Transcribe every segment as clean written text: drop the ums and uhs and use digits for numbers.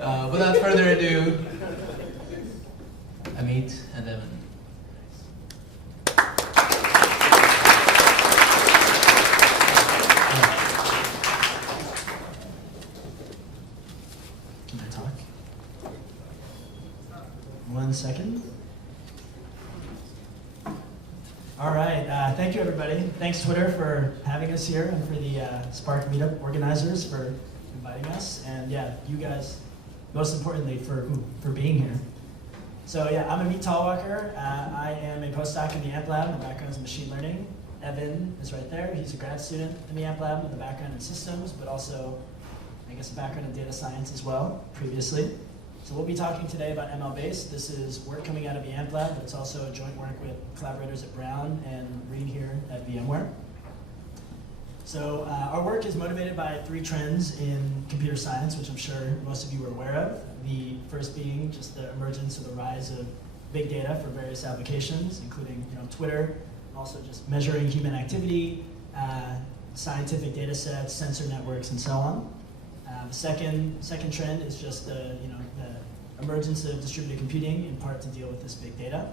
Without further ado, Amit and Evan. Can I talk? 1 second. All right, thank you everybody. Thanks Twitter for having us here and for the Spark meetup organizers for inviting us. And yeah, you guys, most importantly, for being here. So yeah, I'm Amit Talwalkar. I am a postdoc in the MLab. My background is in machine learning. Evan is right there. He's a grad student in the MLab with a background in systems, but also, I guess, a background in data science as well, previously. So we'll be talking today about MLbase. This is work coming out of the MLab, but it's also a joint work with collaborators at Brown and Reed here at VMware. So our work is motivated by 3 trends in computer science, which I'm sure most of you are aware of. The first being just the emergence or the rise of big data for various applications, including Twitter, also just measuring human activity, scientific data sets, sensor networks, and so on. The second trend is just the emergence of distributed computing, in part to deal with this big data.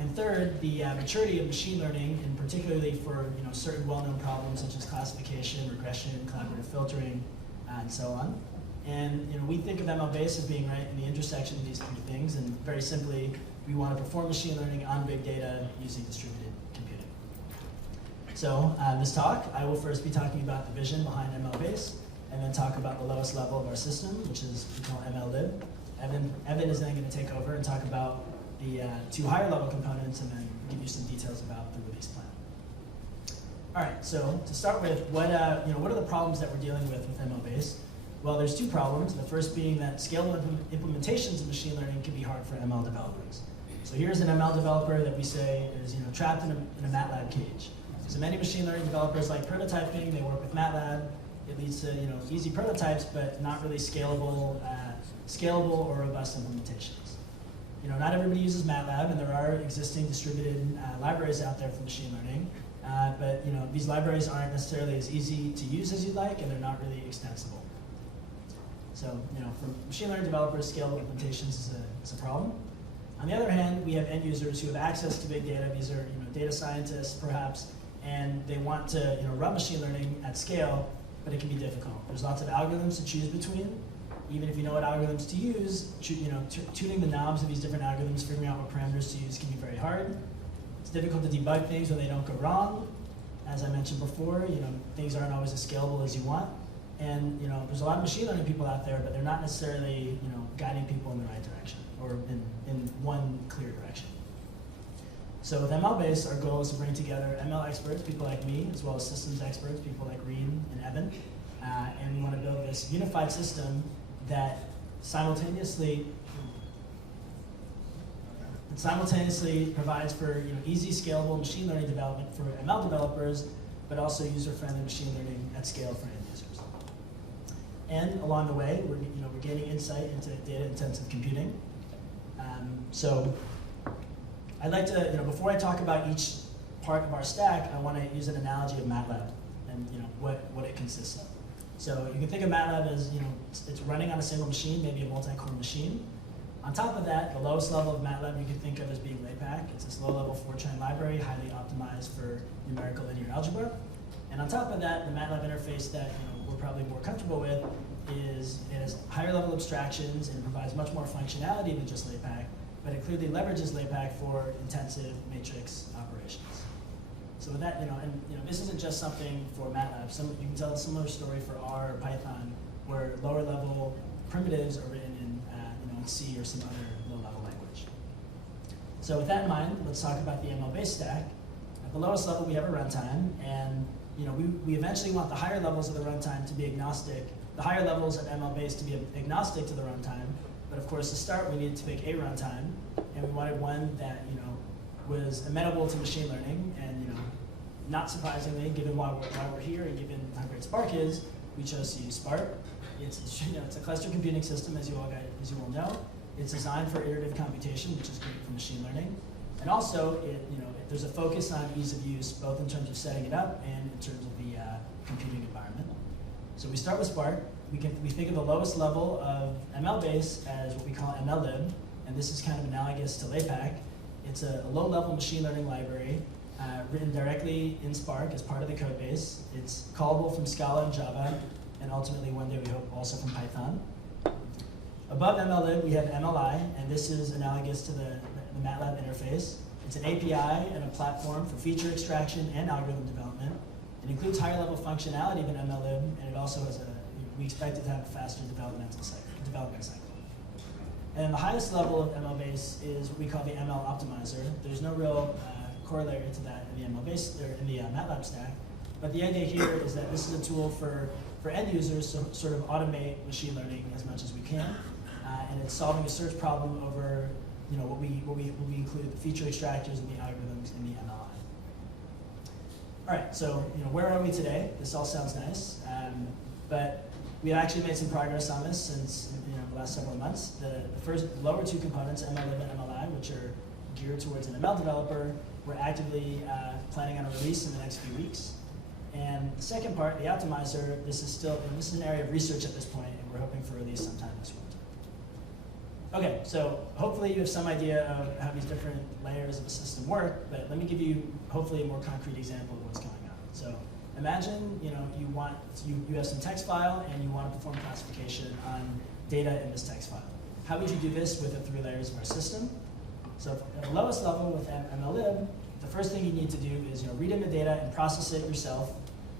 And third, the maturity of machine learning, and particularly for certain well-known problems such as classification, regression, collaborative filtering, and so on. And we think of MLbase as being right in the intersection of these 3 things. And very simply, we want to perform machine learning on big data using distributed computing. So this talk, I will first be talking about the vision behind MLbase, and then talk about the lowest level of our system, which is we call MLlib. Evan is then going to take over and talk about the 2 higher level components, and then give you some details about the release plan. All right, so to start with, what are the problems that we're dealing with MLbase? Well, there's 2 problems. The first being that scalable implementations of machine learning can be hard for ML developers. So here's an ML developer that we say is trapped in a Matlab cage. So many machine learning developers like prototyping. They work with Matlab. It leads to easy prototypes, but not really scalable or robust implementations. Not everybody uses Matlab, and there are existing distributed libraries out there for machine learning. But these libraries aren't necessarily as easy to use as you'd like, and they're not really extensible. So for machine learning developers, scalable implementations is a problem. On the other hand, we have end users who have access to big data. These are data scientists, perhaps, and they want to run machine learning at scale, but it can be difficult. There's lots of algorithms to choose between. Even if you know what algorithms to use, tuning the knobs of these different algorithms, figuring out what parameters to use can be very hard. It's difficult to debug things when they don't go wrong. As I mentioned before, things aren't always as scalable as you want. And there's a lot of machine learning people out there, but they're not necessarily guiding people in the right direction or in one clear direction. So with MLbase, our goal is to bring together ML experts, people like me, as well as systems experts, people like Reed and Evan, and we want to build this unified system that simultaneously provides for easy, scalable machine learning development for ML developers, but also user-friendly machine learning at scale for end users. And along the way, we're gaining insight into data-intensive computing. So I'd like to, before I talk about each part of our stack, I want to use an analogy of Matlab and what it consists of. So you can think of Matlab as, it's running on a single machine, maybe a multi-core machine. On top of that, the lowest level of Matlab you can think of as being LayPack. It's this low-level Fortran library, highly optimized for numerical linear algebra. And on top of that, the Matlab interface that we're probably more comfortable with it has higher-level abstractions and provides much more functionality than just LayPack, but it clearly leverages LayPack for intensive matrix operations. So with that, this isn't just something for Matlab. You can tell a similar story for R or Python, where lower-level primitives are written in C or some other low-level language. So with that in mind, let's talk about the MLbase stack. At the lowest level, we have a runtime, and we eventually want the higher levels of the runtime to be agnostic. The higher levels of MLbase to be agnostic to the runtime. But of course, to start, we needed to pick a runtime, and we wanted one that was amenable to machine learning. And not surprisingly, given why we're here and given how great Spark is, we chose to use Spark. It's a cluster computing system, as you all know. It's designed for iterative computation, which is great for machine learning. And also, there's a focus on ease of use, both in terms of setting it up and in terms of the computing environment. So we start with Spark. we think of the lowest level of MLbase as what we call MLlib, and this is kind of analogous to LAPACK. It's a low-level machine learning library written directly in Spark as part of the code base. It's callable from Scala and Java, and ultimately one day we hope also from Python. Above MLlib, we have MLI, and this is analogous to the Matlab interface. It's an API and a platform for feature extraction and algorithm development. It includes higher level functionality than MLlib, and it also has we expect it to have a faster development cycle. And the highest level of MLbase is what we call the ML optimizer. There's no real corollary to that in the MLbase or in the Matlab stack. But the idea here is that this is a tool for end users to sort of automate machine learning as much as we can, and it's solving a search problem over what we include the feature extractors and the algorithms in the MLI. All right, so where are we today? This all sounds nice, but we actually made some progress on this since the last several months. The first lower two components, MLlib and MLI, which are geared towards an ML developer, we're actively planning on a release in the next few weeks. And the second part, the optimizer, this is an area of research at this point, and we're hoping for release sometime this winter. Okay, so hopefully you have some idea of how these different layers of a system work, but let me give you hopefully a more concrete example of what's going on. So imagine you have some text file and you want to perform classification on data in this text file. How would you do this with the 3 layers of our system? So at the lowest level with MLlib, the first thing you need to do is read in the data and process it yourself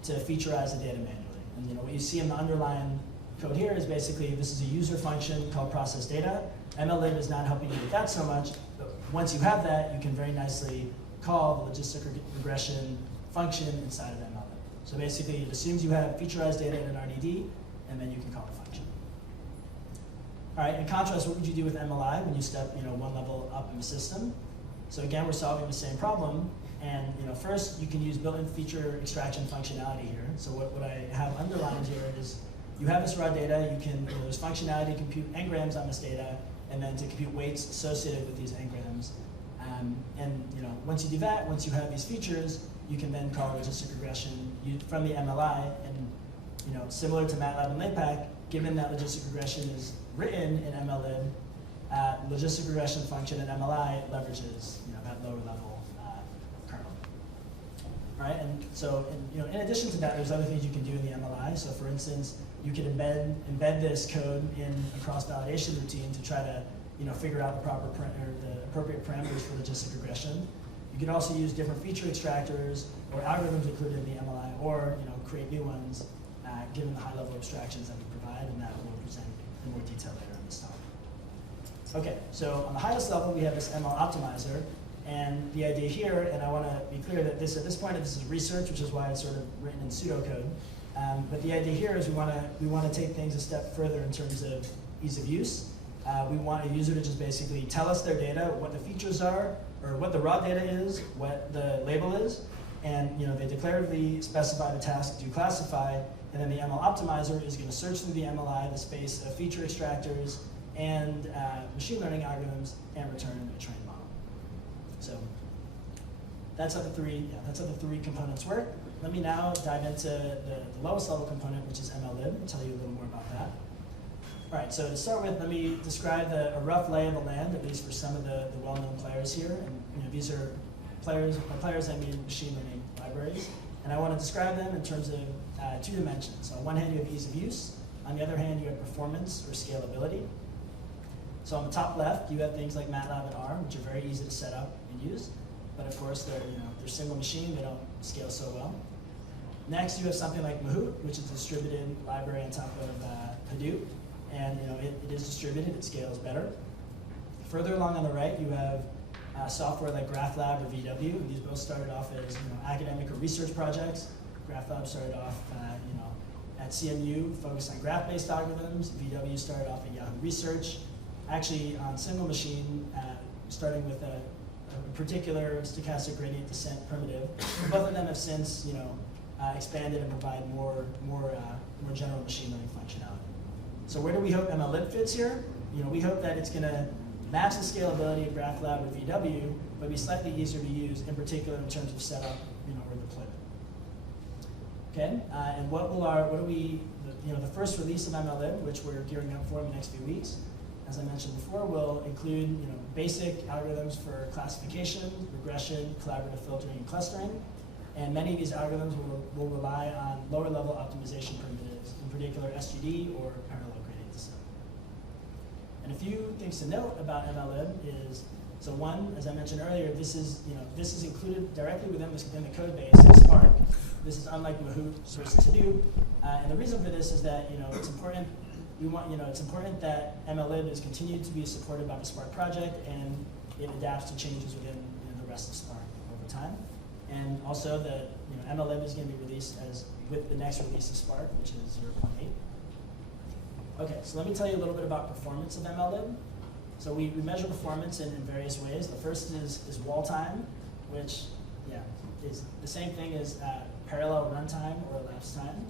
to featureize the data manually. And what you see in the underlying code here is basically this is a user function called process data. MLlib is not helping you with that so much, but once you have that, you can very nicely call the logistic regression function inside of MLlib. So basically, it assumes you have featureized data in an RDD, and then you can call the function. All right, in contrast, what would you do with MLI when you step one level up in the system? So again, we're solving the same problem, and first you can use built-in feature extraction functionality here. So what I have underlined here is you have this raw data, you can there's functionality to compute n-grams on this data, and then to compute weights associated with these n-grams. Once you do that, once you have these features, you can then call logistic regression from the MLI, and similar to Matlab and LAPACK, given that logistic regression is written in MLlib, logistic regression function in MLI leverages that lower level kernel. All right, and so in addition to that, there's other things you can do in the MLI. So for instance, you could embed this code in a cross-validation routine to try to figure out the appropriate parameters for logistic regression. You could also use different feature extractors or algorithms included in the MLI, or create new ones given the high-level abstractions that we provide, and that we'll present in more detail later in this talk. Okay, so on the highest level, we have this ML optimizer, and the idea here, and I want to be clear that at this point this is research, which is why it's sort of written in pseudocode. But the idea here is we want to take things a step further in terms of ease of use. We want a user to just basically tell us their data, what the features are, or what the raw data is, what the label is, and they declaratively specify the task to classify, and then the ML optimizer is going to search through the MLI, the space of feature extractors and machine learning algorithms, and return a trained model. So that's how the three components work. Let me now dive into the lowest level component, which is MLlib, and tell you a little more about that. All right, so to start with, let me describe a rough lay of the land, at least for some of the well-known players here. And these are players, by players I mean machine learning libraries. And I want to describe them in terms of 2 dimensions. So on one hand, you have ease of use. On the other hand, you have performance or scalability. So on the top left, you have things like Matlab and R, which are very easy to set up and use. But of course, they're single machine, they don't scale so well. Next, you have something like Mahout, which is a distributed library on top of Hadoop. And it is distributed, it scales better. Further along on the right, you have software like GraphLab or VW, and these both started off as academic or research projects. GraphLab started off at CMU, focused on graph-based algorithms. VW started off at Yahoo Research, actually on single machine, starting with a particular stochastic gradient descent primitive. Both of them have since expanded and provide more general machine learning functionality. So where do we hope MLlib fits here? We hope that it's going to match the scalability of GraphLab or VW, but be slightly easier to use, in particular in terms of setup, or deployment. Okay, and the the first release of MLlib, which we're gearing up for in the next few weeks, as I mentioned before, will include basic algorithms for classification, regression, collaborative filtering, and clustering. And many of these algorithms will rely on lower-level optimization primitives, in particular SGD or parallel gradient descent. And a few things to note about MLlib is, so one, as I mentioned earlier, this is included directly within the code base in Spark. This is unlike Mahout versus Hadoop. And the reason for this is that it's important. It's important that MLlib is continued to be supported by the Spark project, and it adapts to changes within the rest of Spark over time. And also that MLlib is going to be released with the next release of Spark, which is 0.8. Okay, so let me tell you a little bit about performance of MLlib. So we measure performance in various ways. The first is Walltime, which is the same thing as parallel runtime or elapsed time.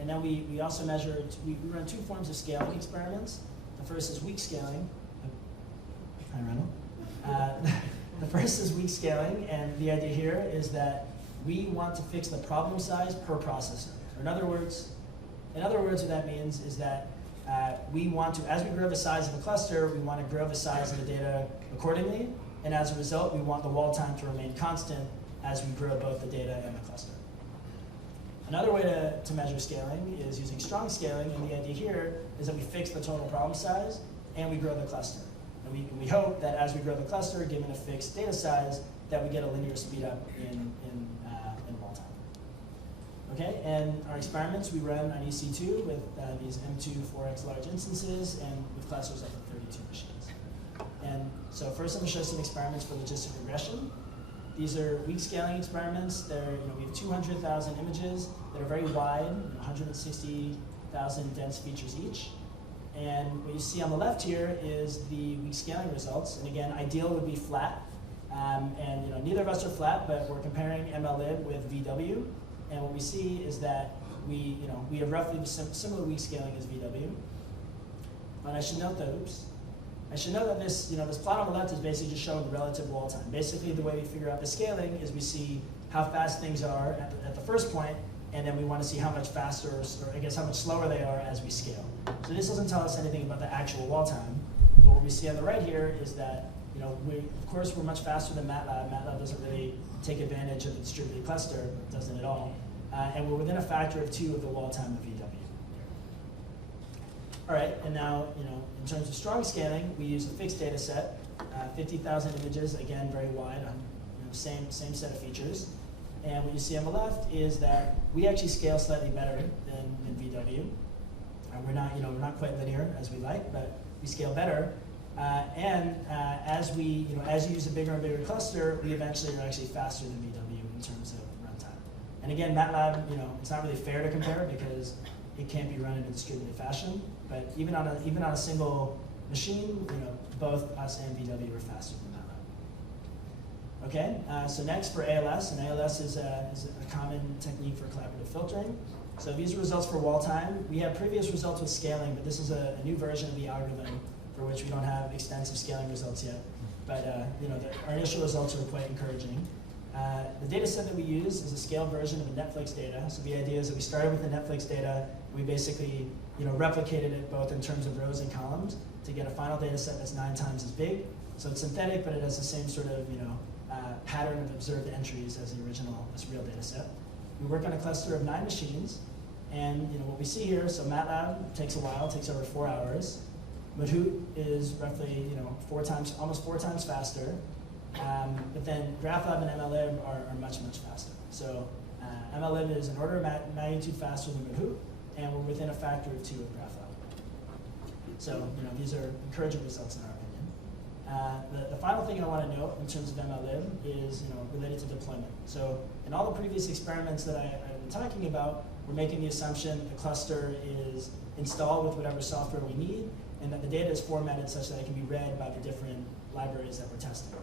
And then we also measure, we run two forms of scaling experiments. The first is weak scaling. Hi, Randall. The first is weak scaling, and the idea here is that we want to fix the problem size per processor. Or in other words, what that means is that we want to, as we grow the size of a cluster, we want to grow the size of the data accordingly, and as a result, we want the wall time to remain constant as we grow both the data and the cluster. Another way to measure scaling is using strong scaling, and the idea here is that we fix the total problem size and we grow the cluster. And we hope that as we grow the cluster, given a fixed data size, that we get a linear speed up in wall time. Okay, and our experiments we run on EC2 with these M2 4x large instances and with clusters up to 32 machines. And so first I'm going to show some experiments for logistic regression. These are weak scaling experiments. We have 200,000 images that are very wide, 160,000 dense features each. And what you see on the left here is the weak scaling results. And again, ideal would be flat. And neither of us are flat, but we're comparing MLlib with VW. And what we see is that we have roughly similar weak scaling as VW. And I should note that, this plot on the left is basically just showing the relative wall time. Basically, the way we figure out the scaling is we see how fast things are at the first point, and then we want to see how much faster, or I guess how much slower they are as we scale. So this doesn't tell us anything about the actual wall time, but what we see on the right here is that, of course we're much faster than Matlab. Matlab doesn't really take advantage of the distributed cluster, it doesn't at all. And we're within a factor of 2 of the wall time of VW. All right, and now, in terms of strong scaling, we use a fixed data set, 50,000 images, again, very wide, same set of features. And what you see on the left is that we actually scale slightly better than VW. We're not quite linear as we like, but we scale better. As you use a bigger and bigger cluster, we eventually are actually faster than VW in terms of runtime. And again, Matlab, it's not really fair to compare because it can't be run in a distributed fashion. But even on a single machine, both us and VW are faster than Matlab. Okay, so next for ALS, and ALS is a common technique for collaborative filtering. So these are results for wall time. We have previous results with scaling, but this is a new version of the algorithm for which we don't have extensive scaling results yet. But our initial results are quite encouraging. The data set that we use is a scaled version of the Netflix data. So the idea is that we started with the Netflix data. We basically replicated it both in terms of rows and columns to get a final data set that's 9 times as big. So it's synthetic, but it has the same sort of pattern of observed entries as the original, this real data set. We work on a cluster of 9 machines. And what we see here, so Matlab takes a while, takes over 4 hours. Mahout is roughly almost 4 times faster. But then GraphLab and MLlib are much, much faster. So MLlib is an order of magnitude faster than Mahout, and we're within a factor of 2 of GraphLab. So these are encouraging results in our opinion. The final thing I want to note in terms of MLlib is related to deployment. So in all the previous experiments that I've been talking about, we're making the assumption the cluster is installed with whatever software we need, and that the data is formatted such that it can be read by the different libraries that we're testing.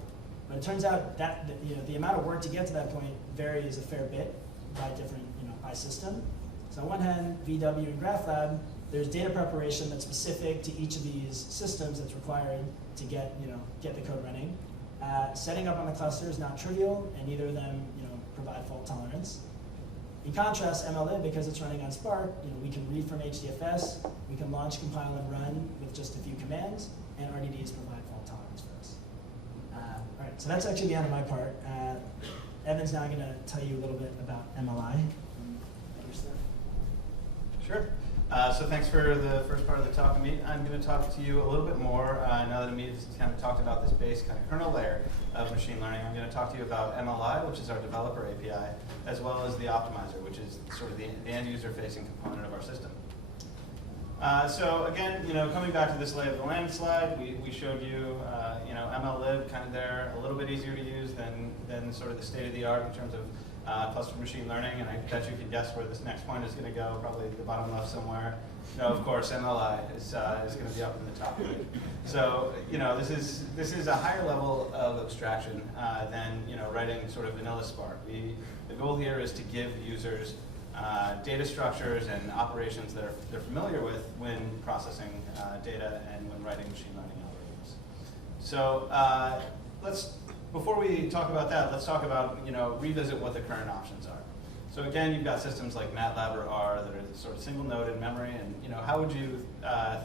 But it turns out that the amount of work to get to that point varies a fair bit by different by system. So on one hand, VW and GraphLab, there's data preparation that's specific to each of these systems that's required to get the code running. Setting up on the cluster is not trivial, and neither of them provide fault tolerance. In contrast, MLlib, because it's running on Spark, we can read from HDFS, we can launch, compile, and run with just a few commands, and RDDs provide fault tolerance for us. All right, so that's actually the end of my part. Evan's now going to tell you a little bit about MLI. Sure. So thanks for the first part of the talk, Amit. I'm going to talk to you a little bit more, now that Amit has kind of talked about this base kind of kernel layer of machine learning. I'm going to talk to you about MLI, which is our developer API, as well as the optimizer, which is sort of the end user facing component of our system. So again, coming back to this lay of the land slide, we showed you, MLlib kind of there, a little bit easier to use than sort of the state of the art in terms of clustered machine learning, and I bet you can guess where this next point is going to go, probably at the bottom left somewhere. No, of course, MLI is going to be up in the top right. So, this is a higher level of abstraction than writing sort of vanilla Spark. The goal here is to give users data structures and operations that they're familiar with when processing data and when writing machine learning algorithms. So before we talk about that, let's talk about, revisit what the current options are. So again, you've got systems like Matlab or R that are sort of single node in memory, and how would you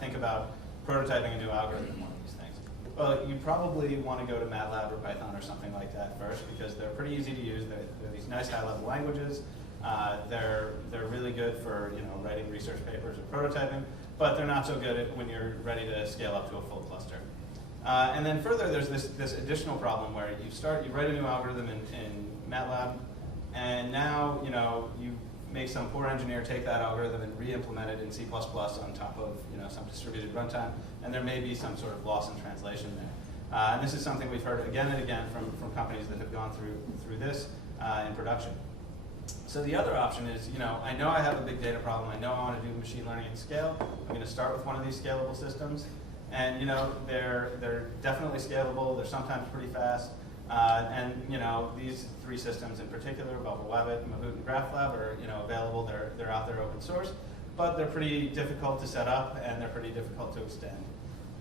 think about prototyping a new algorithm in one of these things? Well, you probably want to go to Matlab or Python or something like that first, because they're pretty easy to use. They're these nice high-level languages. They're really good for writing research papers or prototyping, but they're not so good when you're ready to scale up to a full cluster. And then further, there's this additional problem where you write a new algorithm in MATLAB, and now you make some poor engineer take that algorithm and re-implement it in C++ on top of some distributed runtime, and there may be some sort of loss in translation there. And this is something we've heard again and again from companies that have gone through this in production. So the other option is, I know I have a big data problem. I know I want to do machine learning at scale. I'm going to start with one of these scalable systems. And they're definitely scalable. They're sometimes pretty fast. And these three systems in particular, Wabbit, Mahout, and GraphLab, are available. They're out there open source, but they're pretty difficult to set up and they're pretty difficult to extend.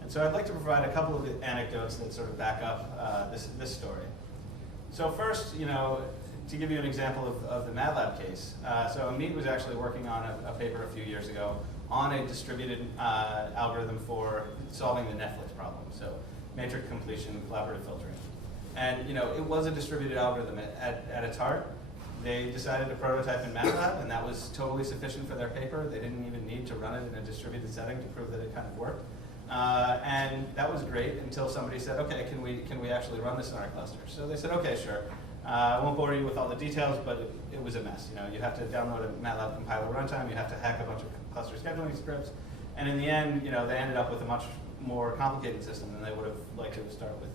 And so I'd like to provide a couple of anecdotes that sort of back up this story. So first, to give you an example of the MATLAB case, so Amit was actually working on a paper a few years ago on a distributed algorithm for solving the Netflix problem, so matrix completion, collaborative filtering. And it was a distributed algorithm at its heart. They decided to prototype in MATLAB, and that was totally sufficient for their paper. They didn't even need to run it in a distributed setting to prove that it kind of worked. And that was great until somebody said, okay, can we actually run this in our cluster? So they said, okay, sure. I won't bore you with all the details, but it was a mess. You have to download a MATLAB compiler runtime, you have to hack a bunch of cluster scheduling scripts, and in the end, they ended up with a much more complicated system than they would have liked to start with.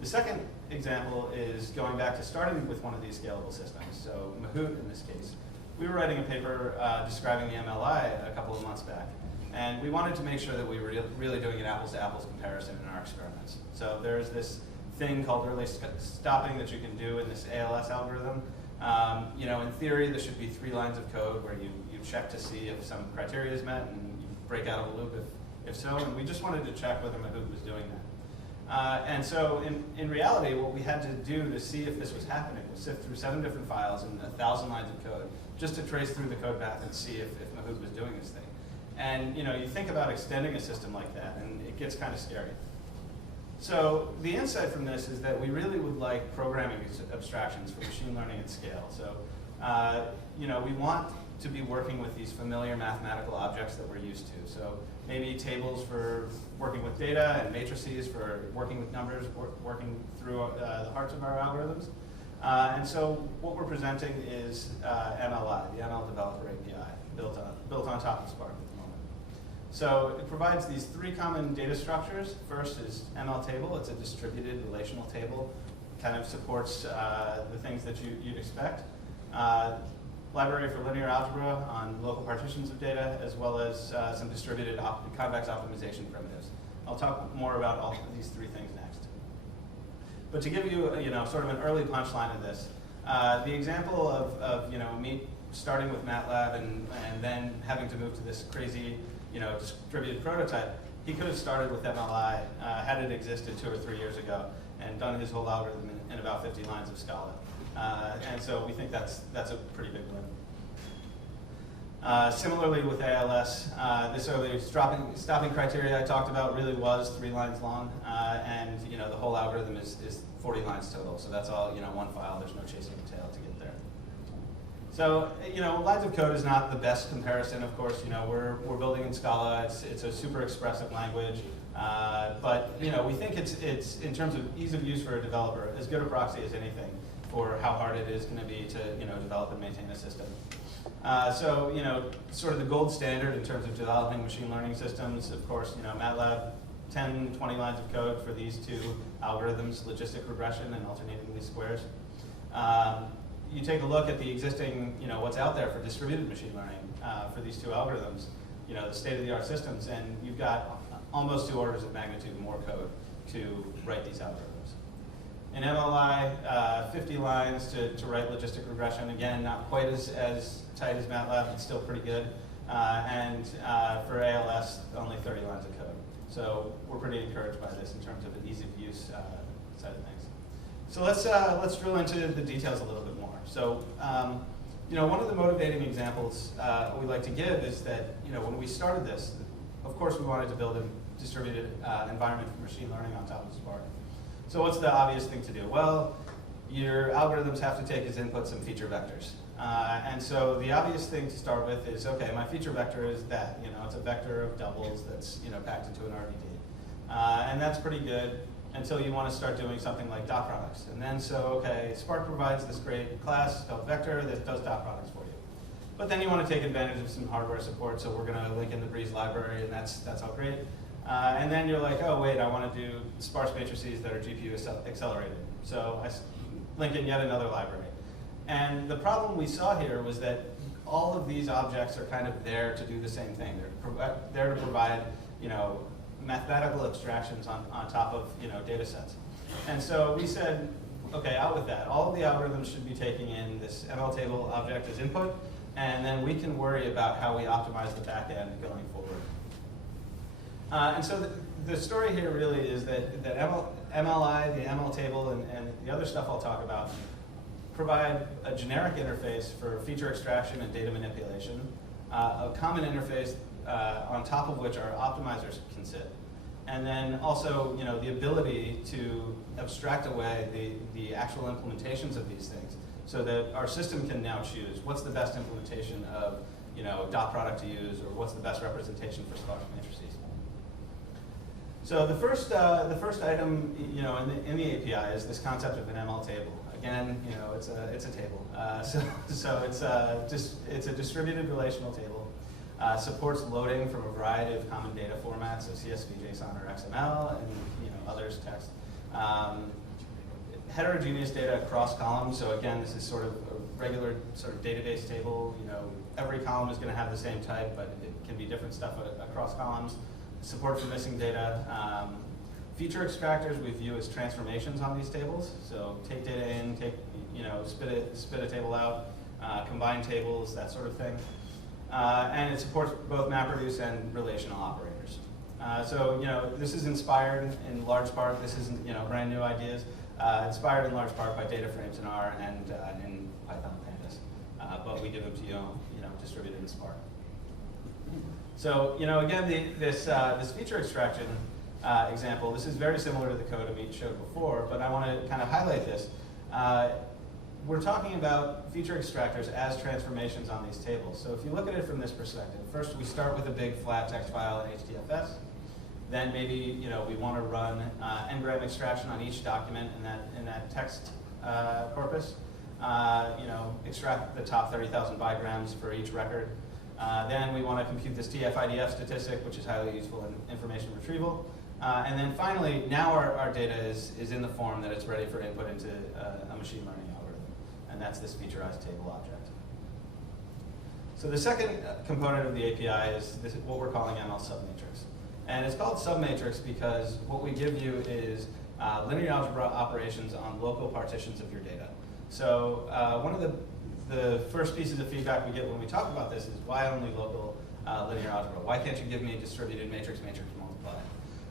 The second example is going back to starting with one of these scalable systems. So Mahout, in this case, we were writing a paper describing the MLI a couple of months back, and we wanted to make sure that we were really doing an apples-to-apples comparison in our experiments. So there's this thing called early stopping that you can do in this ALS algorithm. In theory, there should be 3 lines of code where you check to see if some criteria is met, and you break out of a loop if so. And we just wanted to check whether Mahout was doing that. And so in reality, what we had to do to see if this was happening was sift through 7 different files and 1,000 lines of code just to trace through the code path and see if Mahout was doing this thing. And you think about extending a system like that, and it gets kind of scary. So the insight from this is that we really would like programming abstractions for machine learning at scale. So we want to be working with these familiar mathematical objects that we're used to. So maybe tables for working with data, and matrices for working with numbers, working through the hearts of our algorithms. And so what we're presenting is MLI, the ML Developer API, built on top of Spark at the moment. So it provides these 3 common data structures. First is MLTable. It's a distributed relational table. It kind of supports the things that you'd expect. Library for linear algebra on local partitions of data, as well as some distributed convex optimization primitives. I'll talk more about all of these 3 things next. But to give you, sort of an early punchline of this, the example of me starting with MATLAB and then having to move to this crazy, distributed prototype, he could have started with MLI had it existed 2 or 3 years ago and done his whole algorithm in about 50 lines of Scala. And so we think that's a pretty big win. Similarly with ALS, this earlier stopping criteria I talked about really was 3 lines long, and the whole algorithm is 40 lines total. So that's all one file. There's no chasing the tail to get there. So lines of code is not the best comparison. Of course, we're building in Scala. It's a super expressive language, but we think it's in terms of ease of use for a developer as good a proxy as anything for how hard it is going to be to develop and maintain a system. So, sort of the gold standard in terms of developing machine learning systems, of course, Matlab, 10, 20 lines of code for these 2 algorithms, logistic regression and alternating least squares. You take a look at the existing, what's out there for distributed machine learning for these 2 algorithms, the state-of-the-art systems, and you've got almost 2 orders of magnitude more code to write these algorithms. In MLI, 50 lines to write logistic regression. Again, not quite as tight as MATLAB, but still pretty good. And for ALS, only 30 lines of code. So we're pretty encouraged by this in terms of the ease of use side of things. So let's drill into the details a little bit more. So one of the motivating examples we like to give is that when we started this, of course we wanted to build a distributed environment for machine learning on top of Spark. So what's the obvious thing to do? Well, your algorithms have to take as input some feature vectors. And so the obvious thing to start with is, okay, my feature vector is that. It's a vector of doubles that's packed into an RDD. And that's pretty good until you want to start doing something like dot products. And then okay, Spark provides this great class called vector that does dot products for you. But then you want to take advantage of some hardware support, so we're going to link in the Breeze library, and that's all great. And then you're like, oh wait, I want to do sparse matrices that are GPU accelerated. So I link in yet another library. And the problem we saw here was that all of these objects are kind of there to do the same thing. They're there to provide, mathematical abstractions on top of, data sets. And so we said, okay, out with that. All of the algorithms should be taking in this MLTable object as input, and then we can worry about how we optimize the back end going forward. And so the story here really is that MLI, the MLTable, and the other stuff I'll talk about provide a generic interface for feature extraction and data manipulation, a common interface on top of which our optimizers can sit. And then also, the ability to abstract away the actual implementations of these things so that our system can now choose what's the best implementation of, dot product to use, or what's the best representation for sparse matrices. So the first item, in the API is this concept of an MLTable. Again, it's a table. So it's a distributed relational table. Supports loading from a variety of common data formats, so CSV, JSON, or XML, and others, text. Heterogeneous data across columns. So again, this is sort of a regular sort of database table. Every column is going to have the same type, but it can be different stuff across columns. Support for missing data. Feature extractors we view as transformations on these tables. So take data in, spit a table out, combine tables, that sort of thing. And it supports both MapReduce and relational operators. So this is inspired in large part. This isn't brand new ideas. Inspired in large part by data frames in R and in Python pandas, but we give them to you, distributed in Spark. So, again, this feature extraction example, this is very similar to the code Amit showed before, but I want to kind of highlight this. We're talking about feature extractors as transformations on these tables. So if you look at it from this perspective, first we start with a big flat text file in HDFS. Then maybe we want to run n-gram extraction on each document in that text corpus. Extract the top 30,000 bigrams for each record. Then we want to compute this TF-IDF statistic, which is highly useful in information retrieval. And then finally, now our data is in the form that it's ready for input into a machine learning algorithm. And that's this featureized table object. So the second component of the API is what we're calling ML submatrix. And it's called submatrix because what we give you is linear algebra operations on local partitions of your data. So one of the first pieces of feedback we get when we talk about this is why only local linear algebra? Why can't you give me distributed matrix multiply?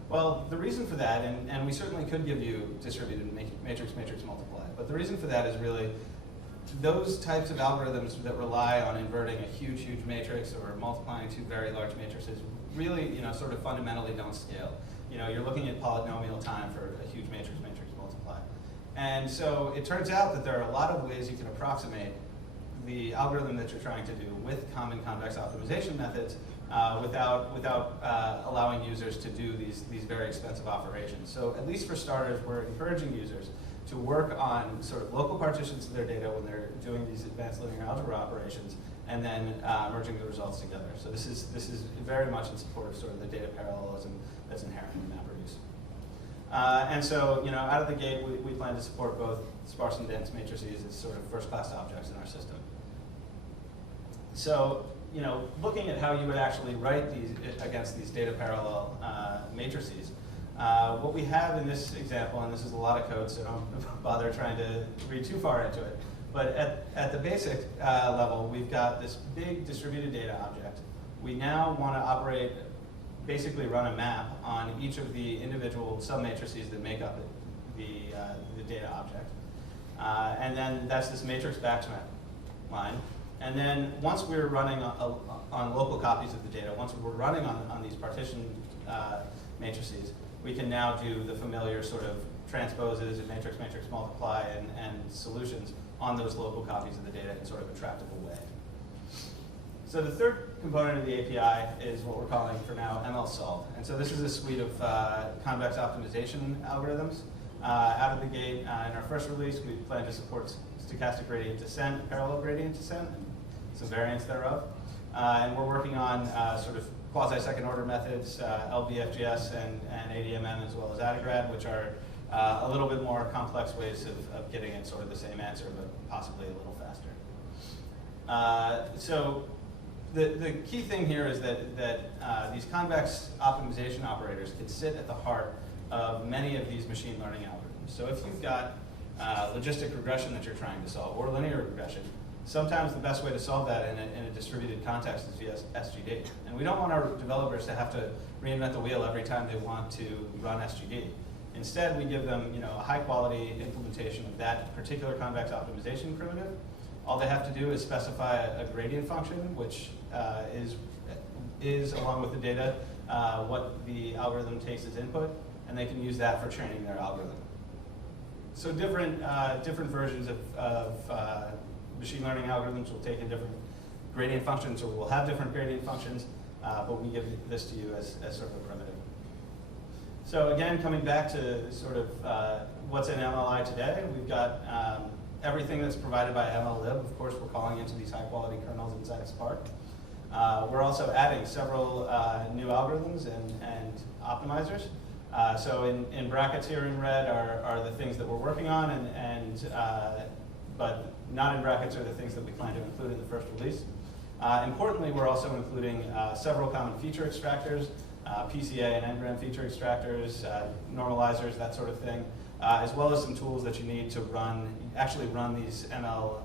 Well, the reason for that, and we certainly could give you distributed matrix multiply, but the reason for that is really those types of algorithms that rely on inverting a huge, huge matrix or multiplying two very large matrices really, sort of fundamentally don't scale. You're looking at polynomial time for a huge matrix multiply. And so it turns out that there are a lot of ways you can approximate the algorithm that you're trying to do with common convex optimization methods without allowing users to do these very expensive operations. So at least for starters, we're encouraging users to work on sort of local partitions of their data when they're doing these advanced linear algebra operations, and then merging the results together. So this is very much in support of sort of the data parallelism that's inherent in MapReduce. And so, out of the gate, we plan to support both sparse and dense matrices as sort of first-class objects in our system. So, looking at how you would actually write these against these data parallel matrices, what we have in this example, and this is a lot of code, so don't bother trying to read too far into it, but at the basic level, we've got this big distributed data object. We now want to basically run a map on each of the individual submatrices that make up the data object. And then that's this matrix batch map line. And then once we're running on local copies of the data, once we're running on these partition matrices, we can now do the familiar sort of transposes and matrix multiply and solutions on those local copies of the data in sort of a tractable way. So the third component of the API is what we're calling for now MLsolve. And so this is a suite of convex optimization algorithms. Out of the gate, in our first release, we plan to support stochastic gradient descent, parallel gradient descent, and some variants thereof. And we're working on sort of quasi-second order methods, LBFGS and ADMM, as well as Adigrad, which are a little bit more complex ways of getting at sort of the same answer, but possibly a little faster. So the key thing here is that these convex optimization operators can sit at the heart of many of these machine learning algorithms. So if you've got logistic regression that you're trying to solve, or linear regression, sometimes the best way to solve that in a distributed context is via SGD. And we don't want our developers to have to reinvent the wheel every time they want to run SGD. Instead, we give them a high-quality implementation of that particular convex optimization primitive. All they have to do is specify a gradient function, which is along with the data, what the algorithm takes as input, and they can use that for training their algorithm. So different versions of machine learning algorithms will take in different gradient functions, or will have different gradient functions, but we give this to you as sort of a primitive. So again, coming back to sort of what's in MLI today, we've got everything that's provided by MLlib. Of course, we're calling into these high-quality kernels inside of Spark. We're also adding several new algorithms and optimizers. So in brackets here in red are the things that we're working on, but not in brackets are the things that we plan to include in the first release. Importantly, we're also including several common feature extractors, PCA and n-gram feature extractors, normalizers, that sort of thing, as well as some tools that you need to actually run these ML,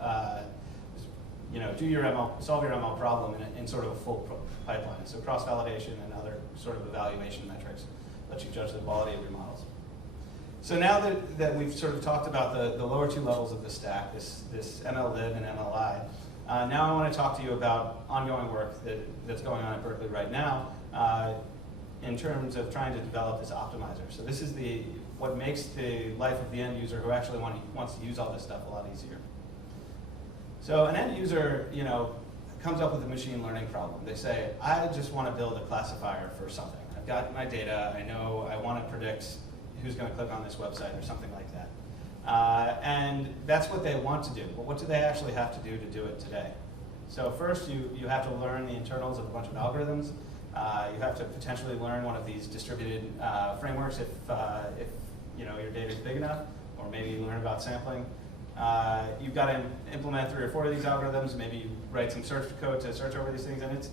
solve your ML problem in sort of a full pipeline. So cross-validation and other sort of evaluation metrics let you judge the quality of your models. So now that we've sort of talked about the lower two levels of the stack, this MLlib and MLI, now I want to talk to you about ongoing work that's going on at Berkeley right now in terms of trying to develop this optimizer. So this is what makes the life of the end user who actually wants to use all this stuff a lot easier. So an end user, comes up with a machine learning problem. They say, I just want to build a classifier for something. I've got my data. I know I want to predict who's going to click on this website or something like that. And that's what they want to do. But what do they actually have to do it today? So first, you have to learn the internals of a bunch of algorithms. You have to potentially learn one of these distributed frameworks if your data is big enough, or maybe you learn about sampling. You've got to implement 3 or 4 of these algorithms. Maybe you write some search code to search over these things, and it's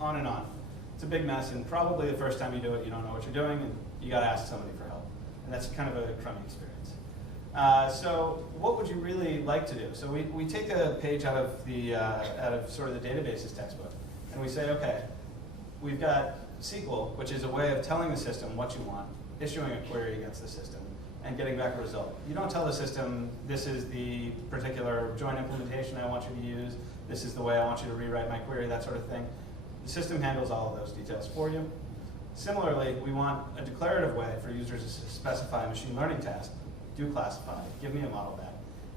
on and on. It's a big mess, and probably the first time you do it, you don't know what you're doing, and you got to ask somebody for help, and that's kind of a crummy experience. So what would you really like to do? So we take a page out of sort of the databases textbook, and we say, okay, we've got SQL, which is a way of telling the system what you want, issuing a query against the system, and getting back a result. You don't tell the system, this is the particular join implementation I want you to use, this is the way I want you to rewrite my query, that sort of thing. The system handles all of those details for you. Similarly, we want a declarative way for users to specify a machine learning task. Do classify, give me a model back.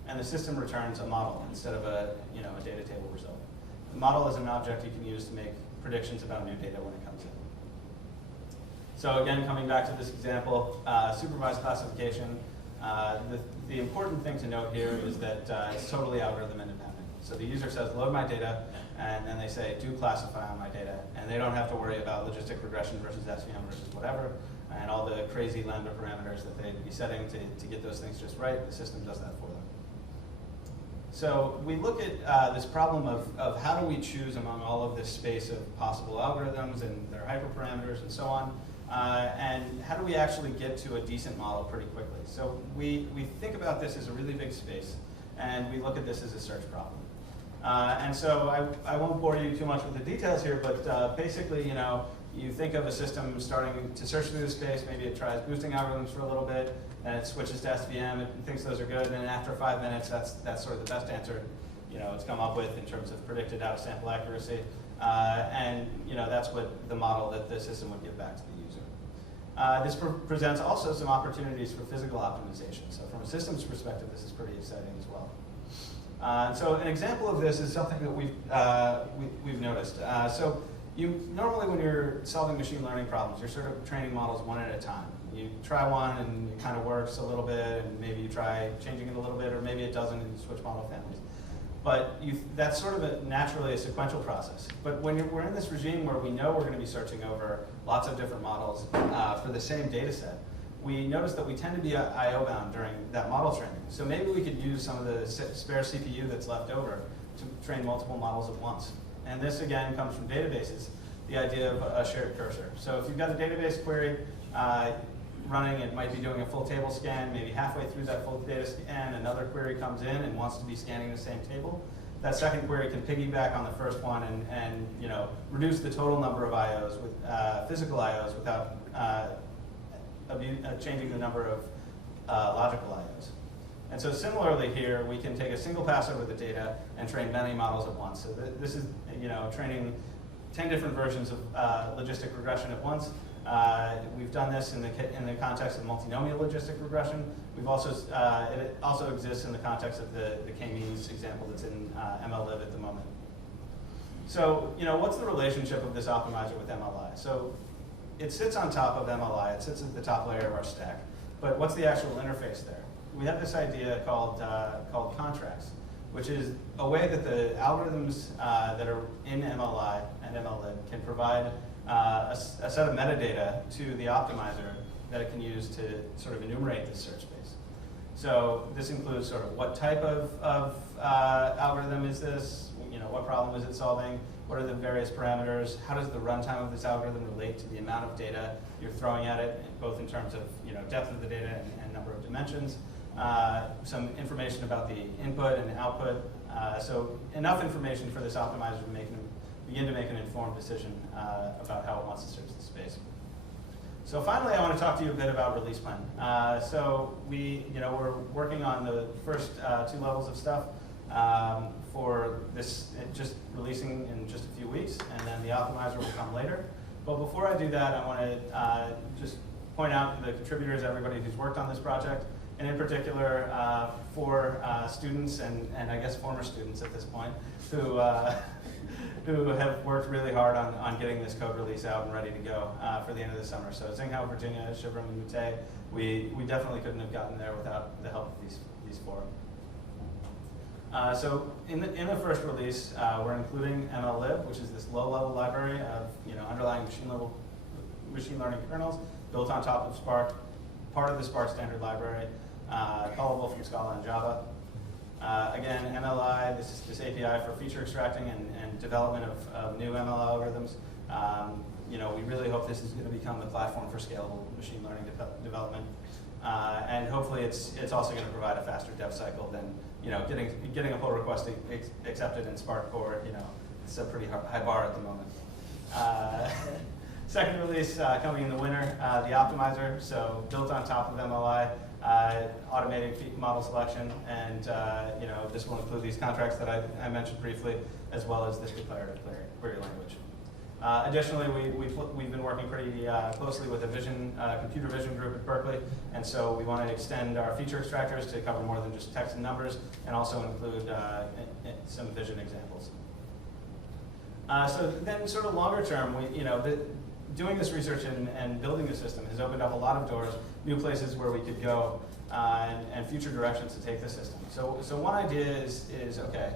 And the system returns a model instead of a data table result. The model is an object you can use to make predictions about new data when it comes in. So again, coming back to this example, supervised classification, the important thing to note here is that it's totally algorithm independent. So the user says, load my data, and then they say, do classify on my data. And they don't have to worry about logistic regression versus SVM versus whatever, and all the crazy lambda parameters that they'd be setting to get those things just right. The system does that for them. So we look at this problem of how do we choose among all of this space of possible algorithms and their hyperparameters and so on, and how do we actually get to a decent model pretty quickly. So we think about this as a really big space, and we look at this as a search problem. And so I won't bore you too much with the details here, but basically, you think of a system starting to search through the space, maybe it tries boosting algorithms for a little bit, and it switches to SVM, it thinks those are good, and after 5 minutes, that's sort of the best answer it's come up with in terms of predicted out-of-sample accuracy. And that's what the model that the system would give back to the user. This presents also some opportunities for physical optimization. So from a systems perspective, this is pretty exciting as well. So an example of this is something that we've noticed. So normally when you're solving machine learning problems, you're sort of training models one at a time. You try one and it kind of works a little bit, and maybe you try changing it a little bit, or maybe it doesn't and you switch model families. But that's sort of naturally a sequential process. But when we're in this regime where we know we're going to be searching over lots of different models for the same data set, we notice that we tend to be I/O bound during that model training. So maybe we could use some of the spare CPU that's left over to train multiple models at once. And this, again, comes from databases, the idea of a shared cursor. So if you've got a database query running, it might be doing a full table scan, maybe halfway through that full data scan, another query comes in and wants to be scanning the same table. That second query can piggyback on the first one and reduce the total number of IOs, with physical IOs, without changing the number of logical IOs. And so similarly here, we can take a single pass over the data and train many models at once. So this is training 10 different versions of logistic regression at once. We've done this in the context of multinomial logistic regression. We've also it also exists in the context of the K-means example that's in MLlib at the moment. So what's the relationship of this optimizer with MLI? So it sits on top of MLI. It sits at the top layer of our stack. But what's the actual interface there? We have this idea called contracts, which is a way that the algorithms that are in MLI and MLlib can provide a set of metadata to the optimizer that it can use to sort of enumerate this search space. So this includes sort of what type of algorithm is this? What problem is it solving? What are the various parameters? How does the runtime of this algorithm relate to the amount of data you're throwing at it, both in terms of depth of the data and number of dimensions? Some information about the input and output. So enough information for this optimizer to begin to make an informed decision about how it wants to search the space. So finally, I want to talk to you a bit about release plan. So we're working on the first 2 levels of stuff for this, just releasing in just a few weeks, and then the optimizer will come later. But before I do that, I want to just point out the contributors, everybody who's worked on this project, and in particular for students and I guess former students at this point who have worked really hard on getting this code release out and ready to go for the end of the summer. So Xinghao, Virginia, Shivram, and Mute, we definitely couldn't have gotten there without the help of these 4. So in the first release, we're including MLlib, which is this low-level library of underlying machine learning kernels built on top of Spark, part of the Spark standard library, callable from Scala and Java. Again, MLI, this API for feature extracting and development of new ML algorithms. We really hope this is going to become the platform for scalable machine learning development. And hopefully it's also going to provide a faster dev cycle than getting a pull request accepted in Spark core. It's a pretty high bar at the moment. Second release coming in the winter, the optimizer, so built on top of MLI. automating model selection, and this will include these contracts that I mentioned briefly, as well as this declarative query language. Additionally, we've been working pretty closely with a computer vision group at Berkeley, and so we want to extend our feature extractors to cover more than just text and numbers, and also include some vision examples. So then, sort of longer term, doing this research and building the system has opened up a lot of doors, new places where we could go, and future directions to take the system. So one idea is okay,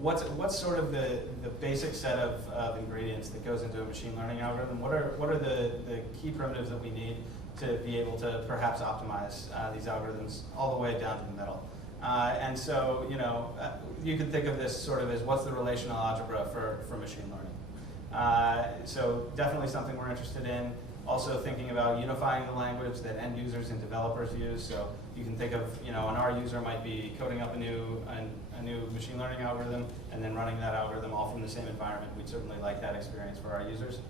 what's sort of the basic set of ingredients that goes into a machine learning algorithm? What are the key primitives that we need to be able to perhaps optimize these algorithms all the way down to the middle? And so, you could think of this sort of as what's the relational algebra for machine learning. So definitely something we're interested in. Also thinking about unifying the language that end users and developers use. So you can think of, an R user might be coding up a new machine learning algorithm and then running that algorithm all from the same environment. We'd certainly like that experience for our users.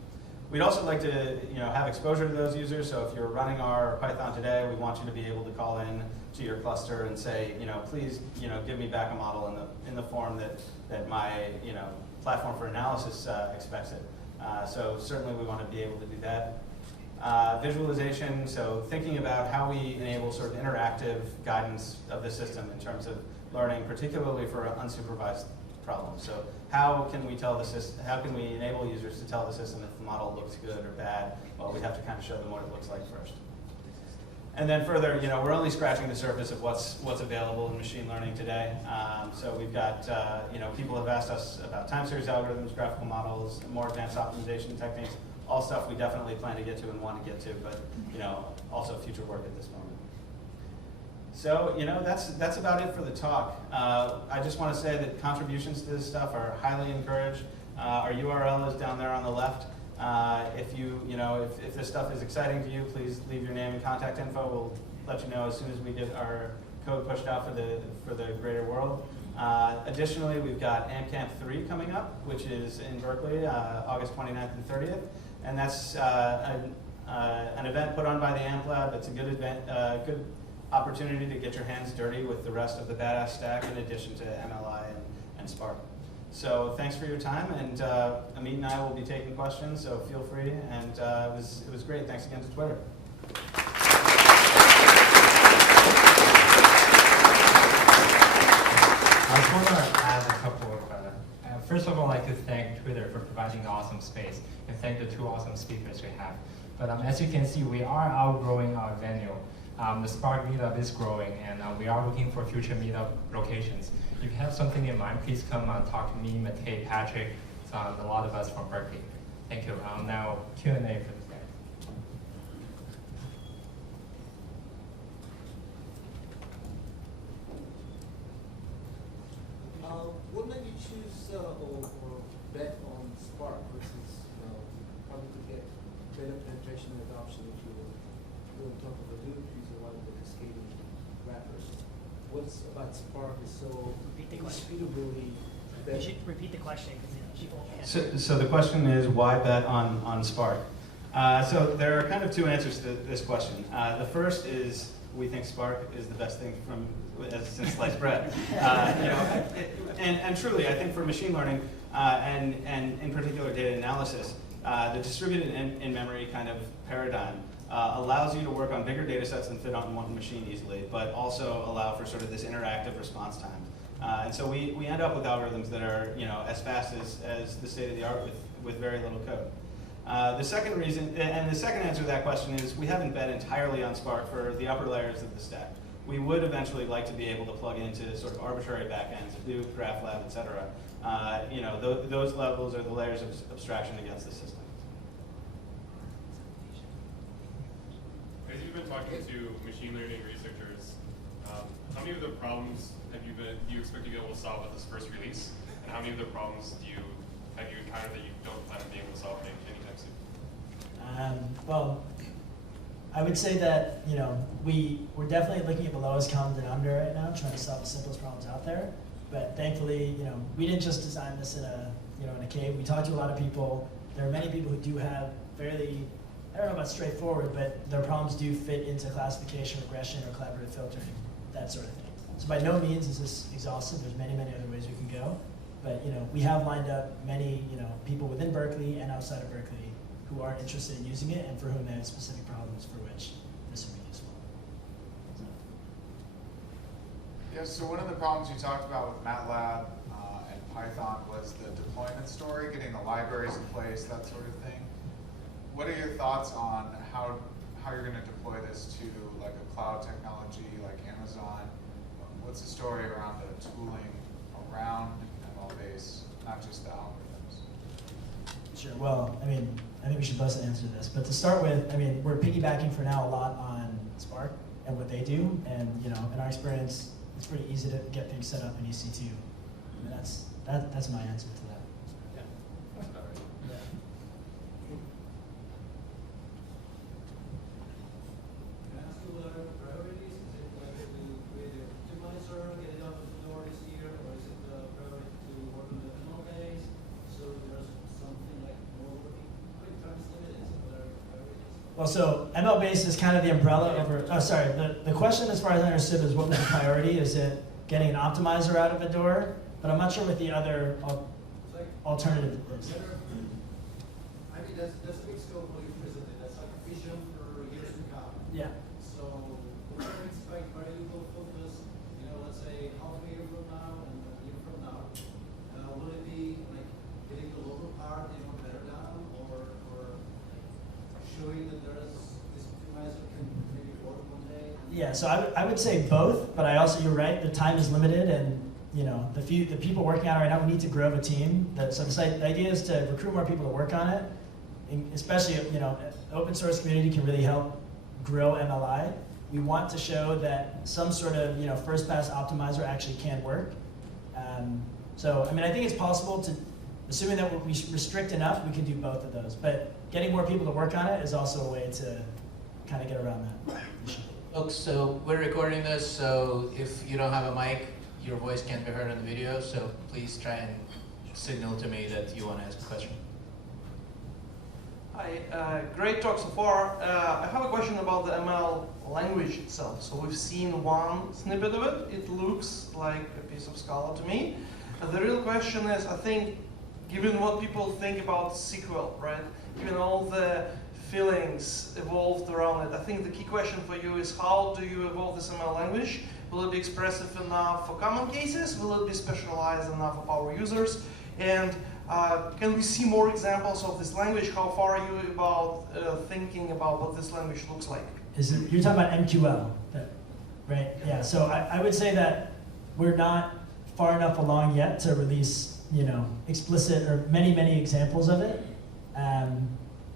We'd also like to have exposure to those users. So if you're running R or Python today, we want you to be able to call in to your cluster and say, please, give me back a model in the form that my platform for analysis expects it. So certainly we want to be able to do that. Visualization, so thinking about how we enable sort of interactive guidance of the system in terms of learning, particularly for unsupervised problems. So how can we enable users to tell the system if the model looks good or bad? Well, we have to kind of show them what it looks like first. And then further, we're only scratching the surface of what's available in machine learning today. So we've got, people have asked us about time series algorithms, graphical models, more advanced optimization techniques, all stuff we definitely plan to get to and want to get to, but also future work at this moment. So that's about it for the talk. I just want to say that contributions to this stuff are highly encouraged. Our URL is down there on the left. If this stuff is exciting to you, please leave your name and contact info. We'll let you know as soon as we get our code pushed out for the greater world. Additionally, we've got AmpCamp 3 coming up, which is in Berkeley, August 29th and 30th. And that's an event put on by the Amplab. It's a good event, good opportunity to get your hands dirty with the rest of the badass stack in addition to MLI and Spark. So thanks for your time, and Amit and I will be taking questions, so feel free. And it was great. Thanks again to Twitter. I just want to add a couple of, first of all, I'd like to thank Twitter for providing the awesome space, and thank the two awesome speakers we have. But as you can see, we are outgrowing our venue. The Spark meetup is growing, and we are looking for future meetup locations. If you have something in mind, please come talk to me, Matei, Patrick, a lot of us from Berkeley. Thank you. Now, Q&A for this guy. What made you choose or bet on Spark versus probably to get better penetration and adoption if you were on top of a Hadoop user one of the cascading wrappers? What's about Spark is so indisputably better? You should repeat the question because people can't. So the question is, why bet on Spark? So there are kind of two answers to this question. The first is, we think Spark is the best thing since sliced bread. And truly, I think for machine learning, and in particular data analysis, the distributed in-memory kind of paradigm allows you to work on bigger data sets than fit on one machine easily, but also allow for sort of this interactive response time. And so we end up with algorithms that are as fast as the state of the art with very little code. The second reason, and the second answer to that question is, we haven't bet entirely on Spark for the upper layers of the stack. We would eventually like to be able to plug into sort of arbitrary backends, Hadoop, GraphLab, et cetera. Those levels are the layers of abstraction against the system. As you've been talking to machine learning researchers, how many of the problems do you expect to be able to solve with this first release? And how many of the problems have you encountered that you don't plan on being able to solve anytime soon? Well, I would say that we're definitely looking at the lowest common denominator right now, trying to solve the simplest problems out there. But thankfully, we didn't just design this in a cave. We talked to a lot of people. There are many people who do have fairly I don't know about straightforward, but their problems do fit into classification, regression, or collaborative filtering, that sort of thing. So by no means is this exhaustive. There's many, many other ways we can go. But we have lined up many people within Berkeley and outside of Berkeley who are interested in using it and for whom they have specific problems for which this would be useful. Yeah, so one of the problems you talked about with Matlab and Python was the deployment story, getting the libraries in place, that sort of thing. What are your thoughts on how you're going to deploy this to like a cloud technology like Amazon? What's the story around the tooling around MLbase, not just the algorithms? Sure. Well, I think we should both answer this. But to start with, we're piggybacking for now a lot on Spark and what they do. And in our experience, it's pretty easy to get things set up in EC2. And that's my answer to that. Yeah, that's about right. Yeah. Can I ask you what are priorities? Is it like to create a optimizer, get it out of the door this year, or is it priority to work on the MLbase? So there's something like more working. How many times limited? What are priorities? Well, so MLbase is kind of the umbrella over. Oh, sorry. The question, as far as I understood, is what was the priority? Is it getting an optimizer out of the door? But I'm not sure what the other alternative is. That's a big scope what you presented. That's like a vision for years to come. Yeah. So what do you expect? Where you will focus? Let's say half a year from now and a year from now. Will it be like getting the local part better down, or showing that there's this optimizer can maybe work one day? Yeah. So I would say both, but you're right. The time is limited, and the people working on it right now, we need to grow a team. So the idea is to recruit more people to work on it, and especially the open source community can really help grow MLI. We want to show that some sort of first pass optimizer actually can work. So I think it's possible to, assuming that we restrict enough, we can do both of those. But getting more people to work on it is also a way to kind of get around that issue. Folks, so we're recording this, so if you don't have a mic, your voice can't be heard on the video, so please try and signal to me that you want to ask a question. Hi, great talk so far. I have a question about the ML language itself. So we've seen one snippet of it. It looks like a piece of Scala to me. The real question is, I think, given what people think about SQL, right? Given all the feelings evolved around it, I think the key question for you is how do you evolve this ML language? Will it be expressive enough for common cases? Will it be specialized enough for power users? And can we see more examples of this language? How far are you about thinking about what this language looks like? You're talking about MQL, right? Yeah, so I would say that we're not far enough along yet to release explicit or many examples of it.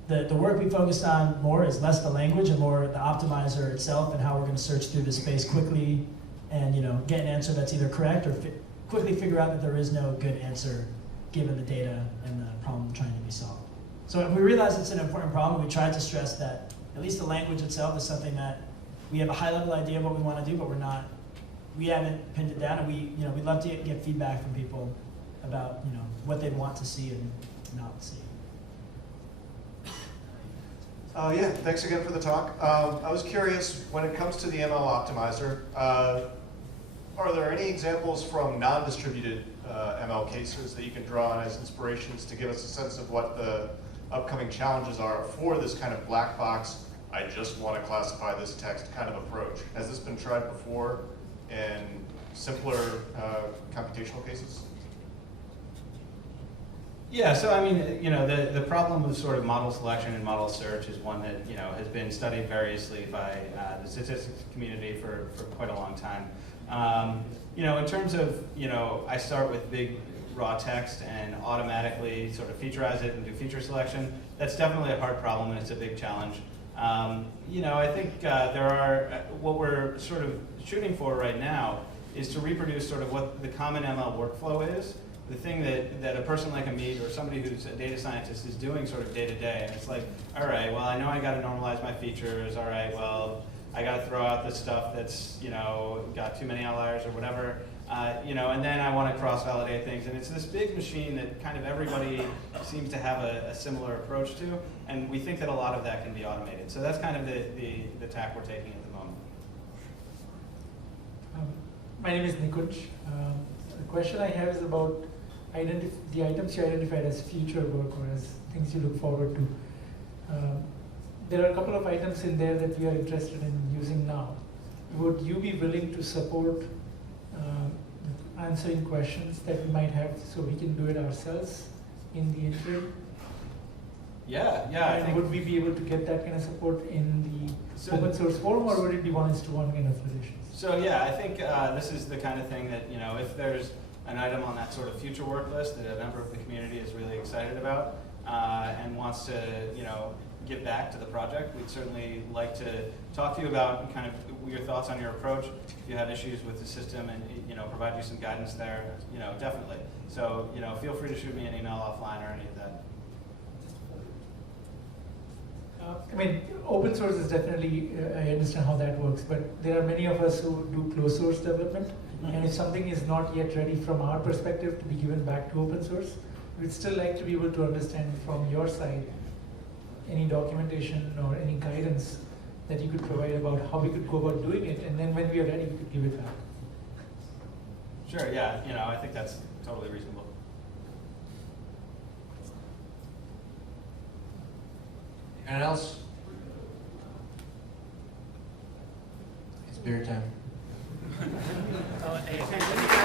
The work we focused on more is less the language and more the optimizer itself and how we're going to search through the space quickly and get an answer that's either correct or quickly figure out that there is no good answer given the data and the problem trying to be solved. So we realize it's an important problem. We tried to stress that at least the language itself is something that we have a high-level idea of what we want to do, but we haven't pinned it down, and we'd love to get feedback from people about what they'd want to see and not see. Yeah, thanks again for the talk. I was curious, when it comes to the ML optimizer, are there any examples from non-distributed ML cases that you can draw on as inspirations to give us a sense of what the upcoming challenges are for this kind of black box, I just want to classify this text kind of approach? Has this been tried before in simpler computational cases? Yeah, so the problem with sort of model selection and model search is one that has been studied variously by the statistics community for quite a long time. In terms of I start with big raw text and automatically sort of featureize it and do feature selection. That's definitely a hard problem and it's a big challenge. I think there are what we're sort of shooting for right now is to reproduce sort of what the common ML workflow is. The thing that a person like Amit or somebody who's a data scientist is doing sort of day to day. And it's like, all right, well, I know I got to normalize my features. All right, well, I got to throw out this stuff that's got too many outliers or whatever. And then I want to cross-validate things. And it's this big machine that kind of everybody seems to have a similar approach to, and we think that a lot of that can be automated. So that's kind of the tack we're taking at the moment. My name is Nikunj. The question I have is about the items you identified as future work or as things you look forward to. There are a couple of items in there that we are interested in using now. Would you be willing to support answering questions that we might have so we can do it ourselves in the interim? Yeah, I and think. would we be able to get that kind of support in the open source forum, or would it be 1:1 kind of relations? So yeah, I think this is the kind of thing that, if there's an item on that sort of future work list that a member of the community is really excited about and wants to, give back to the project, we'd certainly like to talk to you about kind of your thoughts on your approach. If you have issues with the system and, provide you some guidance there, definitely. So, feel free to shoot me an email offline or any of that. Open source is definitely, I understand how that works, but there are many of us who do closed source development, and if something is not yet ready from our perspective to be given back to open source, we'd still like to be able to understand from your side any documentation or any guidance that you could provide about how we could go about doing it, and then when we are ready, we could give it back. Sure, yeah, I think that's totally reasonable. Anyone else? It's beer time. Oh, hey.